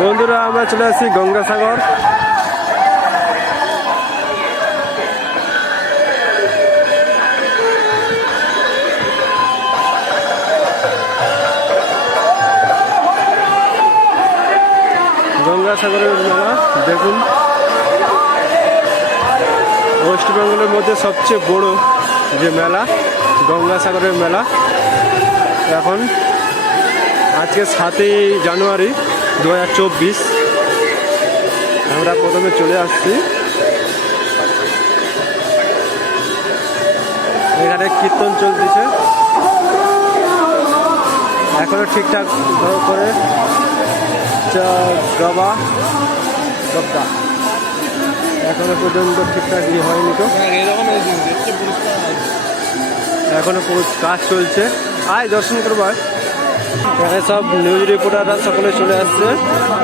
বন্ধুরা, আমরা চলে আসছি গঙ্গাসাগর। গঙ্গাসাগরের মেলা, দেখুন। ওয়েস্ট বেঙ্গলের মধ্যে সবচেয়ে বড় যে মেলা, গঙ্গাসাগরের মেলা। এখন, আজকে সাতই জানুয়ারি। দু হাজার চব্বিশ। আমরা প্রথমে চলে আসছি। এখানে কীর্তন চলতেছে। এখনও ঠিকঠাক করে গাবা, গপ্পা। এখনও পর্যন্ত ঠিকঠাক ইয়ে হয়নি তো। এখনও কাজ চলছে। আয়, দর্শন করব আয়। এখানে সব নিউজ রিপোর্টাররা সকলে চলে আসছে,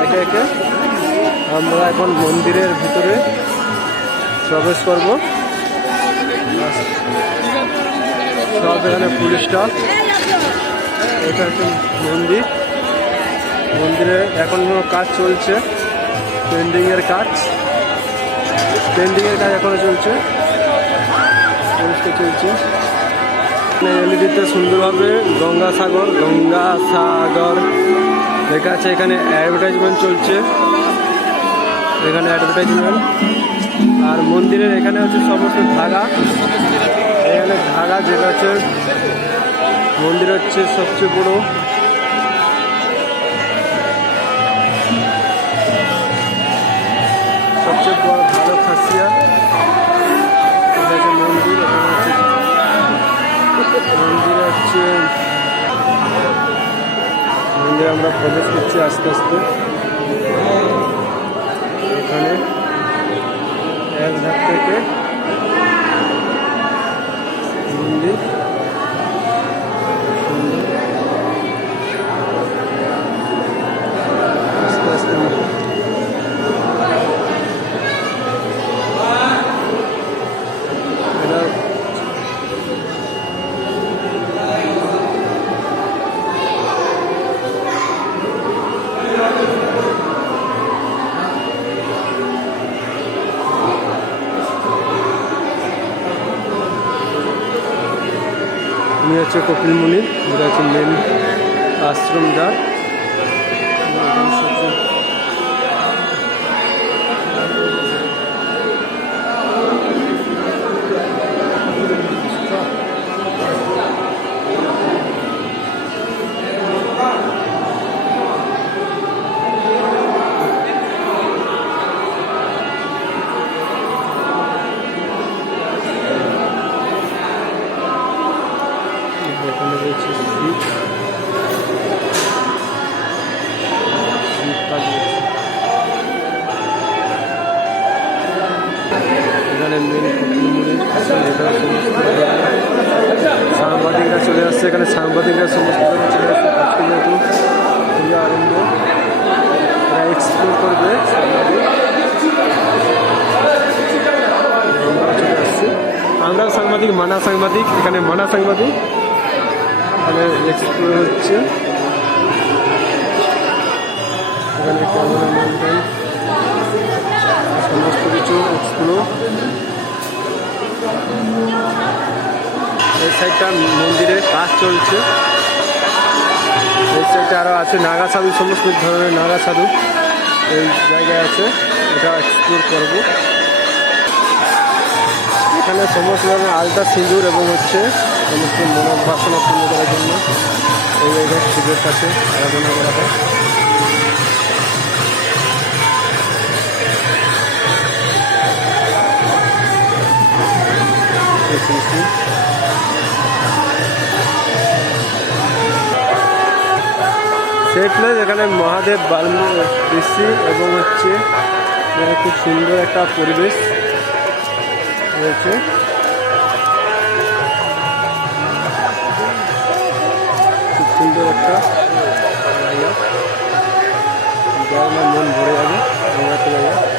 একে একে। আমরা এখন মন্দিরের ভিতরে প্রবেশ করব। সব এখানে পুলিশ স্টাফ এটা হচ্ছে মন্দির। মন্দিরে এখনও কাজ চলছে পেন্ডিংয়ের কাজ। পেন্ডিংয়ের কাজ এখনও চলছে। চলছে। এলইডিতে সুন্দরভাবে গঙ্গাসাগর গঙ্গাসাগর লেখা আছে এখানে অ্যাডভার্টাইজমেন্ট চলছে। এখানে অ্যাডভার্টাইজমেন্ট আর মন্দিরের এখানে হচ্ছে সমস্ত ধাগা। এখানে ধাগা যেটা হচ্ছে, মন্দির হচ্ছে সবচেয়ে বড়। সবচেয়ে বড় ভালো খাসিয়া। মন্দির। প্রবেশ করছে আস্তে আস্তে। এখানে এক ধাপ থেকে উনি হচ্ছে কপিল মুনি এটা হচ্ছে মেন আশ্রমটা সাংবাদিকরা চলে আসছে, এখানে সাংবাদিকরা সমস্ত চলে আসছে, আজকে যেহেতু পুজো আরম্ভ, এরা আমরা চলে আসছি আমরাও সাংবাদিক, মানা সাংবাদিক, এখানে মানা সাংবাদিক। এখানে এক্সপ্লোর হচ্ছে। এখানে ক্যামেরা মেনটেন সমস্ত কিছু এক্সপ্লোর এই সাইডটা মন্দিরে কাজ চলছে। এই সাইডটা আরও আছে নাগা সাধু, সমস্ত ধরনের নাগা সাধু এই জায়গায় আছে। এটা এক্সপ্লোর করব। এখানে সমস্ত ধরনের আলতা সিঁদুর এবং হচ্ছে সমস্ত মনোবাসনা পূর্ণ করার জন্য এই জায়গায় শিবের কাছে আরাধনা করা হয়। সেট এখানে মহাদেব, বাল্মী, ঋষি এবং হচ্ছে খুব সুন্দর একটা পরিবেশ রয়েছে। খুব সুন্দর একটা মন ভরে যাবে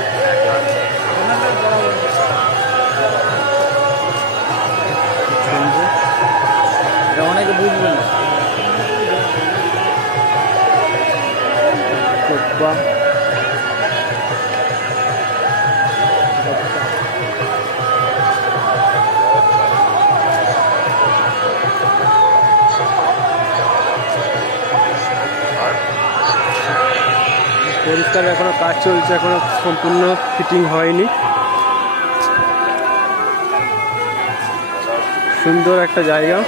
বা পরিষ্কার এখনও কাজ চলছে এখনও সম্পূর্ণ ফিটিং হয়নি। সুন্দর একটা জায়গা।